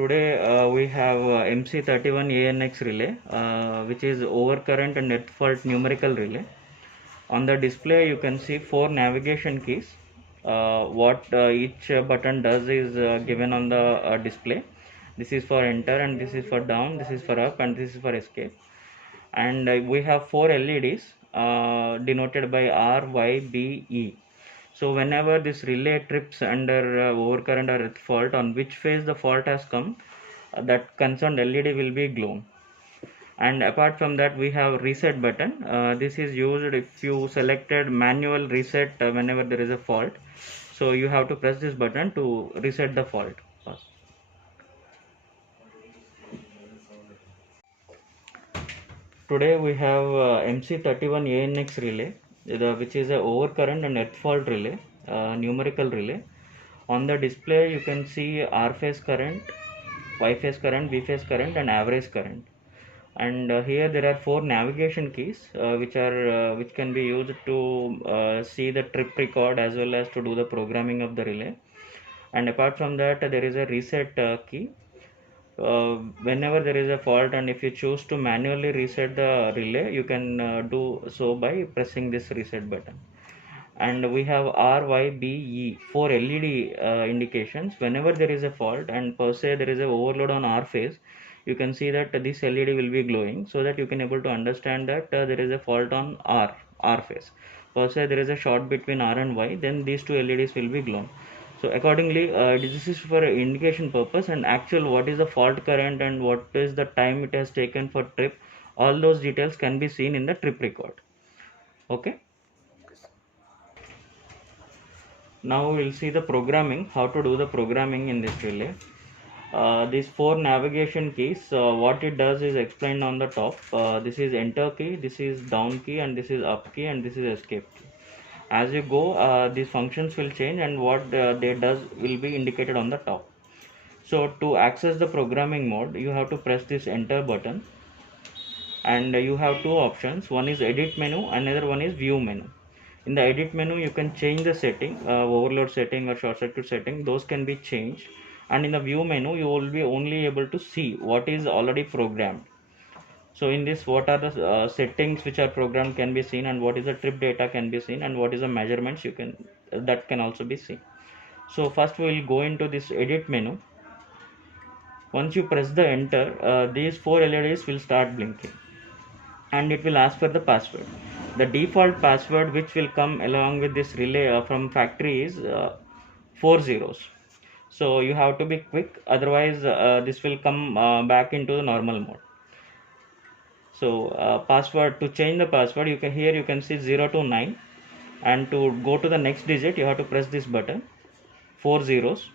Today we have MC31ANX relay, which is overcurrent and earth fault numerical relay. On the display, you can see four navigation keys. What each button does is given on the display. This is for enter, and this is for down, this is for up, and this is for escape. And we have four LEDs denoted by R, Y, B, E. So whenever this relay trips under overcurrent or earth fault, on which phase the fault has come, that concerned LED will be glown. And apart from that, we have reset button. This is used if you selected manual reset whenever there is a fault. So you have to press this button to reset the fault. Today we have MC31ANX relay, which is a overcurrent and earth fault relay, numerical relay. On the display, you can see R phase current, Y phase current, B phase current, and average current. And here there are four navigation keys, which can be used to see the trip record as well as to do the programming of the relay. And apart from that, there is a reset key. Whenever there is a fault, and if you choose to manually reset the relay, you can do so by pressing this reset button. And we have R, Y, B, E, four LED indications. Whenever there is a fault and per se there is a overload on R phase, you can see that this LED will be glowing, so that you can able to understand that there is a fault on R phase. Per se there is a short between R and Y, then these two LEDs will be glown. So accordingly, this is for indication purpose, and actual what is the fault current and what is the time it has taken for trip, all those details can be seen in the trip record. Okay. Now we will see the programming, how to do the programming in this relay. These four navigation keys, what it does is explained on the top. This is enter key, this is down key, and this is up key, and this is escape key. As you go, these functions will change, and what they does will be indicated on the top. So to access the programming mode, you have to press this enter button, and you have two options. One is edit menu, another one is view menu. In the edit menu, you can change the setting, overload setting or short circuit setting, those can be changed. And in the view menu, you will be only able to see what is already programmed. So in this, what are the settings which are programmed can be seen, and what is the trip data can be seen, and what is the measurements that can also be seen. So first we will go into this edit menu. Once you press the enter, these four LEDs will start blinking, and it will ask for the password. The default password which will come along with this relay from factory is 4 zeros. So you have to be quick, otherwise this will come back into the normal mode. So password, to change the password, you can see 0 to 9, and to go to the next digit you have to press this button, 4 zeros.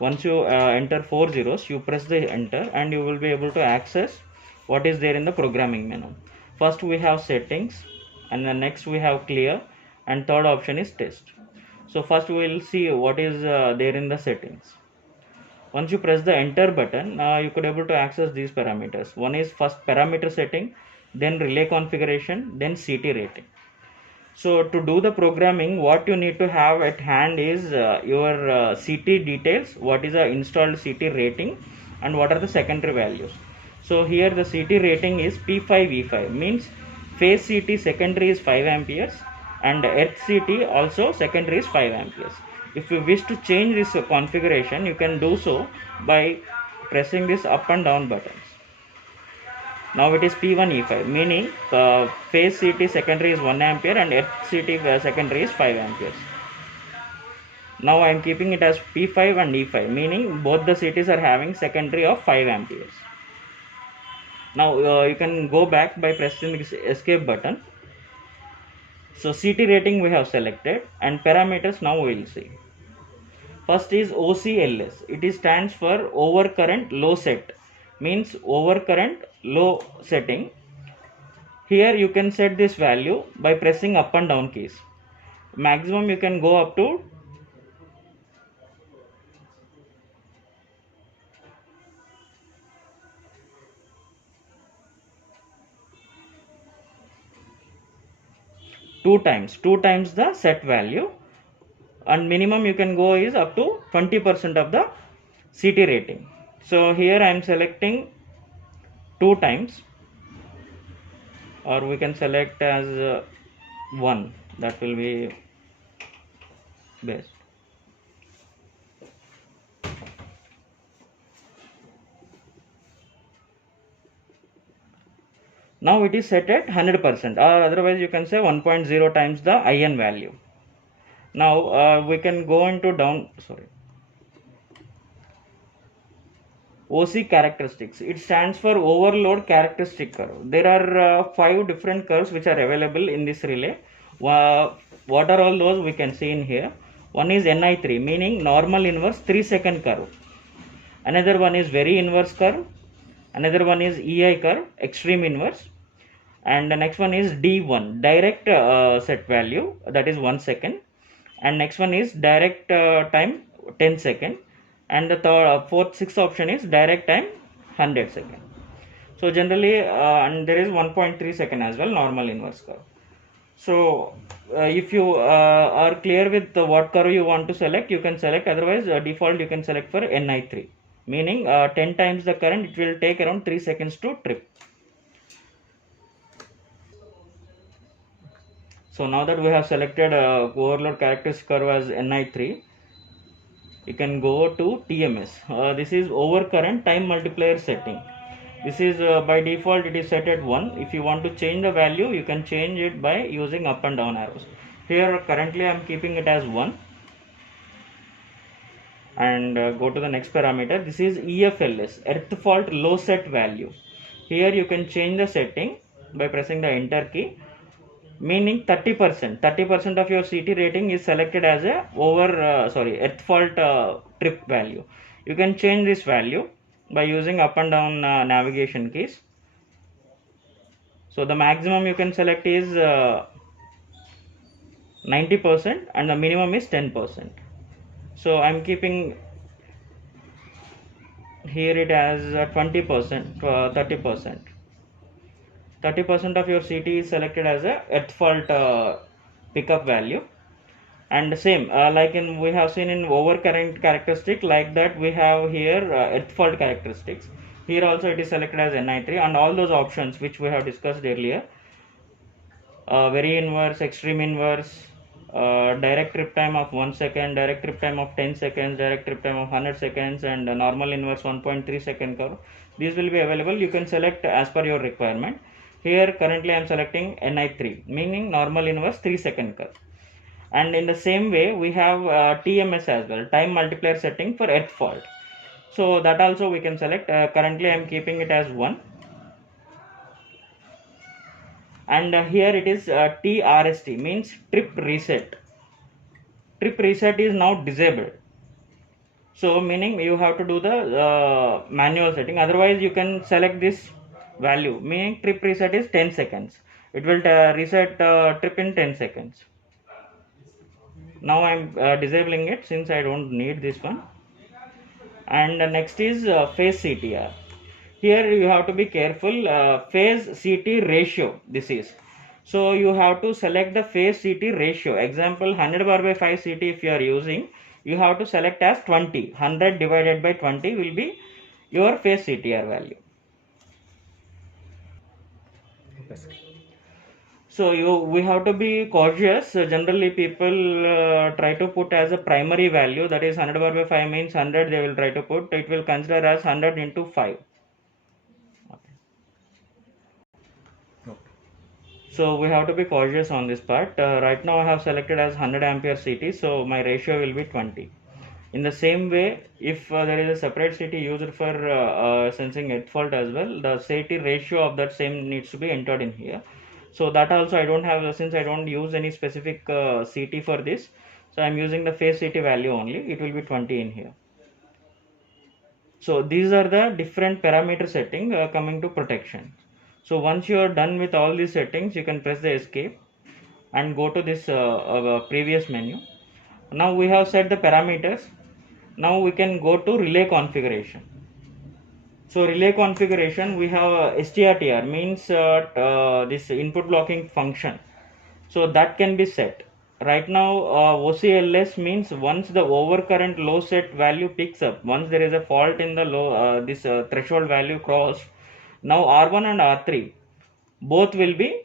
Once you enter 4 zeros, you press the enter, and you will be able to access what is there in the programming menu. First we have settings, and then next we have clear, and third option is test. So first we will see what is there in the settings. Once you press the enter button, you could able to access these parameters. One is first parameter setting, then relay configuration, then CT rating. So to do the programming, what you need to have at hand is your CT details, what is the installed CT rating, and what are the secondary values. So here the CT rating is P5E5, means phase CT secondary is 5 amperes, and earth CT also secondary is 5 amperes. If you wish to change this configuration, you can do so by pressing this up and down buttons. Now it is P1E5, meaning phase CT secondary is 1 ampere and earth CT secondary is 5 amperes. Now I am keeping it as P5 and E5, meaning both the CTs are having secondary of 5 amperes. Now you can go back by pressing this escape button. So CT rating we have selected, and parameters now we will see. First is OCLS. It stands for overcurrent low set, means overcurrent low setting. Here you can set this value by pressing up and down keys. Maximum you can go up to 2 times the set value, and minimum you can go is up to 20% of the CT rating. So here I am selecting 2 times, or we can select as 1, that will be best. Now it is set at 100%, or otherwise you can say 1.0 times the IN value. Now we can go into OC characteristics. It stands for overload characteristic curve. There are 5 different curves which are available in this relay. What are all those we can see in here? One is NI3, meaning normal inverse 3-second curve. Another one is very inverse curve. Another one is EI curve, extreme inverse. And the next one is D1, direct set value, that is 1 second. And next one is direct time 10 second. And the fourth, sixth option is direct time 100 second. So generally, and there is 1.3 second as well, normal inverse curve. So if you are clear with what curve you want to select, you can select. Otherwise, default you can select for NI3, meaning 10 times the current. It will take around 3 seconds to trip. So now that we have selected overload characteristic curve as NI3, you can go to TMS. This is overcurrent time multiplier setting. This is by default it is set at 1. If you want to change the value, you can change it by using up and down arrows. Here currently I am keeping it as 1. And go to the next parameter. This is EFLS, earth fault low set value. Here you can change the setting by pressing the enter key, meaning 30% of your CT rating is selected as a earth fault trip value. You can change this value by using up and down navigation keys. So the maximum you can select is 90% and the minimum is 10%. So I am keeping here it as 20%, 30%. 30% of your CT is selected as a earth fault pickup value. And same like we have seen in overcurrent characteristic, like that we have here earth fault characteristics. Here also it is selected as NI3, and all those options which we have discussed earlier, very inverse, extreme inverse, direct trip time of 1 second, direct trip time of 10 seconds, direct trip time of 100 seconds, and normal inverse 1.3 second curve. These will be available. You can select as per your requirement. Here currently I am selecting NI3, meaning normal inverse 3-second curve. And in the same way we have TMS as well, time multiplier setting for earth fault. So that also we can select. Currently I am keeping it as 1. And here it is TRST, means trip reset. Trip reset is now disabled. So meaning you have to do the manual setting. Otherwise you can select this value, meaning trip reset is 10 seconds. It will reset trip in 10 seconds. Now I am disabling it since I don't need this one. And next is phase CTR. Here you have to be careful. Phase CT ratio this is. So you have to select the phase CT ratio. Example 100/5 CT if you are using, you have to select as 20. 100 divided by 20 will be your phase CTR value. So we have to be cautious. Generally people try to put as a primary value, that is 100/5 means 100 they will try to put. It will consider as 100 into 5. So we have to be cautious on this part. Right now I have selected as 100 ampere CT, so my ratio will be 20. In the same way, if there is a separate CT used for sensing earth fault as well, the CT ratio of that same needs to be entered in here. So that also I don't have, since I don't use any specific CT for this, so I am using the phase CT value only. It will be 20 in here. So these are the different parameter setting coming to protection. So once you are done with all these settings, you can press the escape and go to this previous menu. Now we have set the parameters. Now we can go to relay configuration. So relay configuration, we have STRTR, means this input blocking function. So that can be set. right now OCLS means once the overcurrent low set value picks up, once there is a fault in the low this threshold value crossed, now R1 and R3 both will be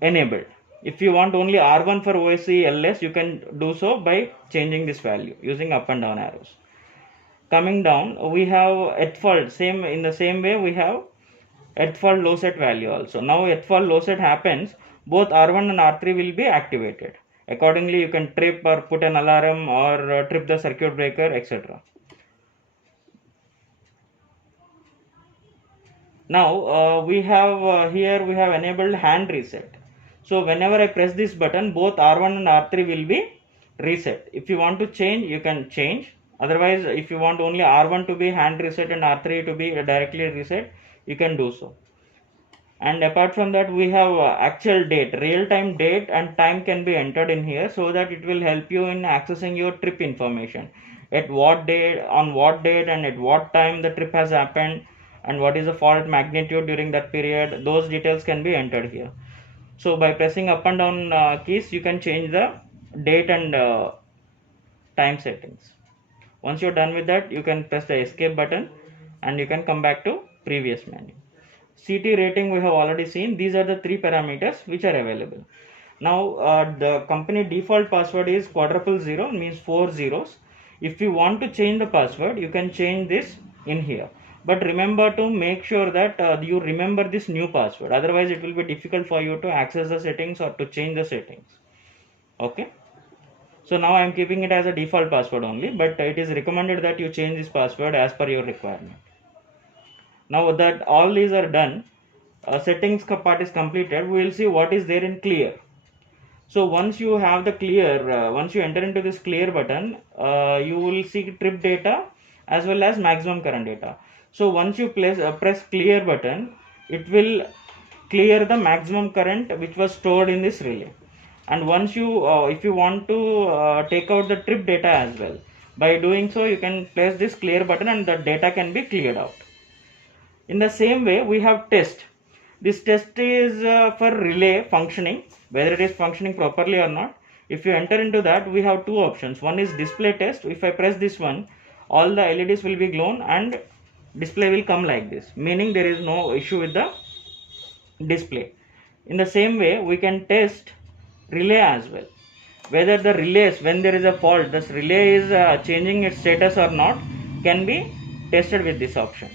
enabled. If you want only R1 for OCLS, you can do so by changing this value using up and down arrows. Coming down, we have ETFALT, same in the same way we have ETFALT low set value also. Now ETFALT low set happens, both R1 and R3 will be activated. Accordingly, you can trip or put an alarm or trip the circuit breaker, etc. Now we have here we have enabled hand reset. So whenever I press this button, both R1 and R3 will be reset. If you want to change, you can change. Otherwise, if you want only R1 to be hand reset and R3 to be directly reset, you can do so. And apart from that, we have actual date, real-time date and time can be entered in here, so that it will help you in accessing your trip information. At what date, on what date and at what time the trip has happened, and what is the fault magnitude during that period, those details can be entered here. So by pressing up and down keys, you can change the date and time settings. Once you're done with that, you can press the escape button and you can come back to previous menu. CT rating we have already seen. These are the three parameters which are available. Now the company default password is quadruple zero, means 4 zeros. If you want to change the password, you can change this in here. But remember to make sure that you remember this new password. Otherwise, it will be difficult for you to access the settings or to change the settings. Okay. So now I am keeping it as a default password only, but it is recommended that you change this password as per your requirement. Now that all these are done, settings part is completed, we will see what is there in clear. So once you have the clear, once you enter into this clear button, you will see trip data as well as maximum current data. So once you press clear button, it will clear the maximum current which was stored in this relay. And once you, if you want to take out the trip data as well, by doing so you can press this clear button and the data can be cleared out. In the same way, we have test. This test is for relay functioning, whether it is functioning properly or not. If you enter into that, we have two options. One is display test. If I press this one, all the LEDs will be glown and display will come like this, meaning there is no issue with the display. In the same way, we can test relay as well. Whether the relays, when there is a fault, this relay is changing its status or not, can be tested with this option.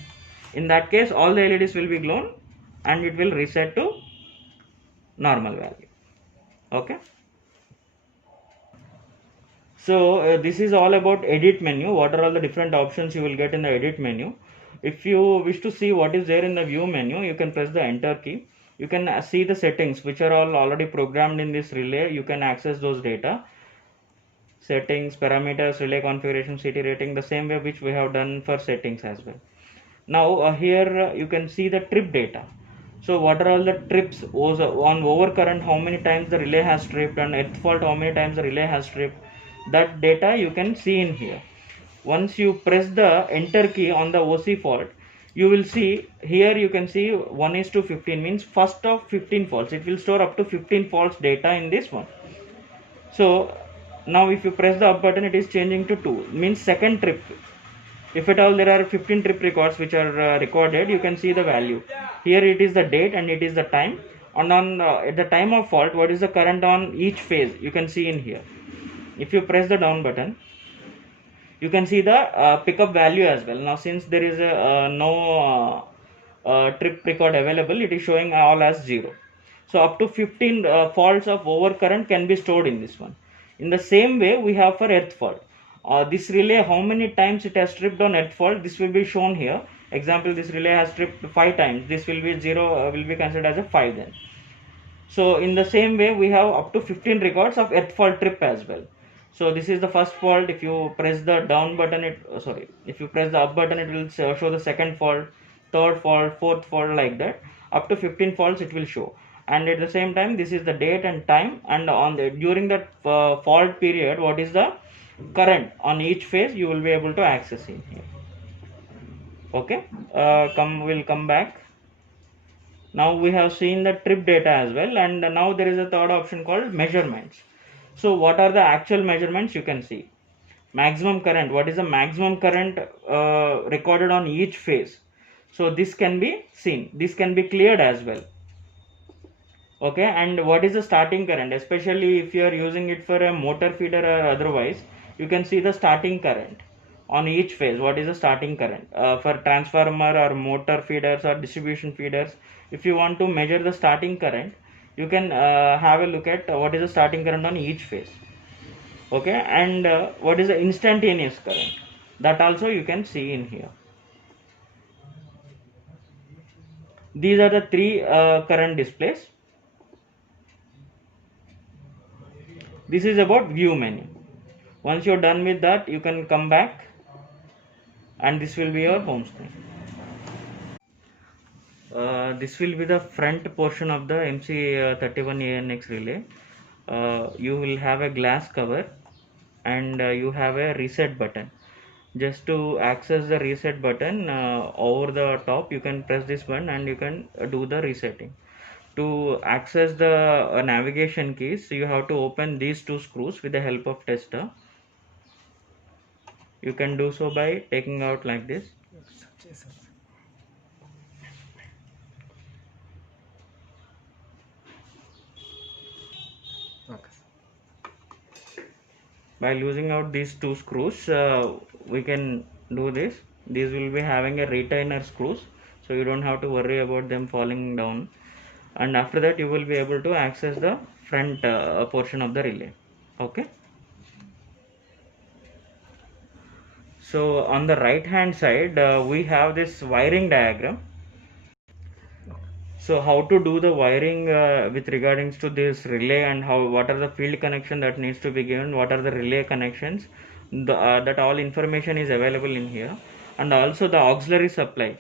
In that case, all the LEDs will be glown and it will reset to normal value. Okay. So this is all about edit menu. What are all the different options you will get in the edit menu? If you wish to see what is there in the view menu, you can press the enter key. You can see the settings which are all already programmed in this relay. You can access those data. Settings, parameters, relay configuration, CT rating, the same way which we have done for settings as well. Now here you can see the trip data. So what are all the trips on overcurrent, how many times the relay has tripped, and at fault how many times the relay has tripped. That data you can see in here. Once you press the enter key on the OC fault, you will see here, you can see 1:15 means first of 15 faults. It will store up to 15 faults data in this one. So now if you press the up button, it is changing to 2, means second trip. If at all there are 15 trip records which are recorded, you can see the value. Here it is the date and it is the time. And on at the time of fault, what is the current on each phase, you can see in here. If you press the down button, you can see the pickup value as well. Now since there is no trip record available, it is showing all as 0. So up to 15 faults of overcurrent can be stored in this one. In the same way, we have for earth fault. This relay, how many times it has tripped on earth fault, this will be shown here. Example, this relay has tripped 5 times. This will be 0, will be considered as a 5 then. So in the same way, we have up to 15 records of earth fault trip as well. So this is the first fault. If you press the down button, if you press the up button, it will show the second fault, third fault, fourth fault, like that. Up to 15 faults it will show. And at the same time, this is the date and time, and on the during that fault period, what is the current on each phase, you will be able to access in here. Okay, we'll come back. Now we have seen the trip data as well, and now there is a third option called measurements. So what are the actual measurements? You can see maximum current. What is the maximum current recorded on each phase? So this can be seen. This can be cleared as well. Okay, and what is the starting current? Especially if you are using it for a motor feeder or otherwise, you can see the starting current on each phase. What is the starting current for transformer or motor feeders or distribution feeders? If you want to measure the starting current, you can have a look at what is the starting current on each phase. Okay, and what is the instantaneous current? That also you can see in here. These are the three current displays. This is about view menu. Once you're done with that, you can come back and this will be your home screen. This will be the front portion of the MC31ANX relay. You will have a glass cover and you have a reset button. Just to access the reset button, over the top you can press this button and you can do the resetting. To access the navigation keys, you have to open these two screws with the help of tester. You can do so by taking out like this. By losing out these two screws, we can do this. These will be having a retainer screws, so you don't have to worry about them falling down. And after that you will be able to access the front portion of the relay. Okay, so on the right hand side we have this wiring diagram. So how to do the wiring with regarding to this relay, and what are the field connection that needs to be given, what are the relay connections, that all information is available in here. And also the auxiliary supply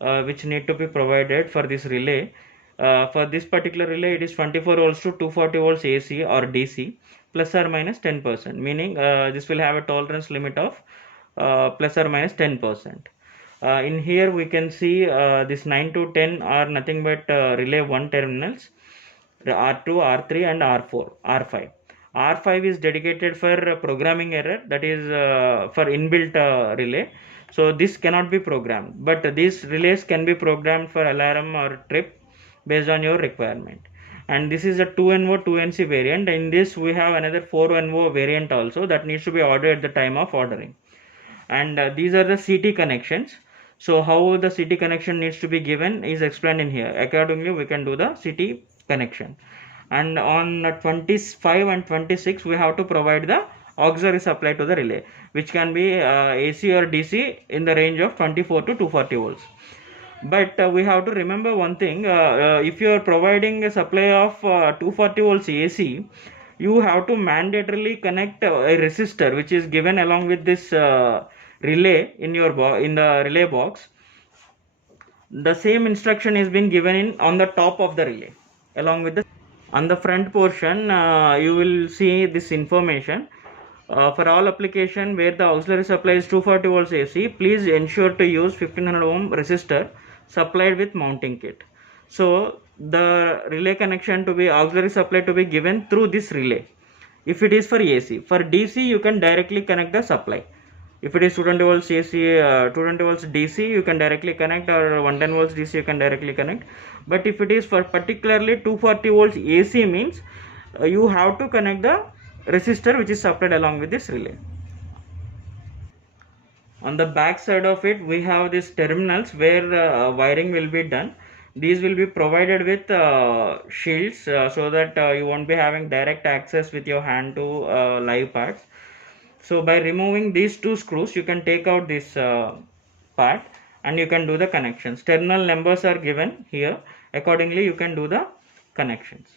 which need to be provided for this relay. For this particular relay, it is 24 volts to 240 volts AC or DC plus or minus 10%, meaning this will have a tolerance limit of plus or minus 10%. In here we can see this 9 to 10 are nothing but relay 1 terminals, R2, R3 and R4, R5. R5 is dedicated for programming error, that is for inbuilt relay. So this cannot be programmed, but these relays can be programmed for alarm or trip based on your requirement. And this is a 2NO 2NC variant. In this we have another 4NO variant also that needs to be ordered at the time of ordering. And these are the CT connections. So how the CT connection needs to be given is explained in here. Accordingly we can do the CT connection. And on 25 and 26 we have to provide the auxiliary supply to the relay, which can be AC or DC in the range of 24 to 240 volts. But we have to remember one thing, if you are providing a supply of 240 volts AC, you have to mandatorily connect a resistor which is given along with this relay in the relay box. The same instruction is being given on the top of the relay along with the on the front portion. You will see this information. For all application where the auxiliary supply is 240 volts AC, please ensure to use 1500 ohm resistor supplied with mounting kit. So the relay connection to be auxiliary supply to be given through this relay if it is for AC. For DC you can directly connect the supply. If it is 220 volts AC, 220 volts DC, you can directly connect, or 110 volts DC you can directly connect. But if it is for particularly 240 volts AC means you have to connect the resistor which is supplied along with this relay. On the back side of it we have these terminals where wiring will be done. These will be provided with shields so that you won't be having direct access with your hand to live parts. So by removing these two screws you can take out this part and you can do the connections. Terminal numbers are given here. Accordingly you can do the connections.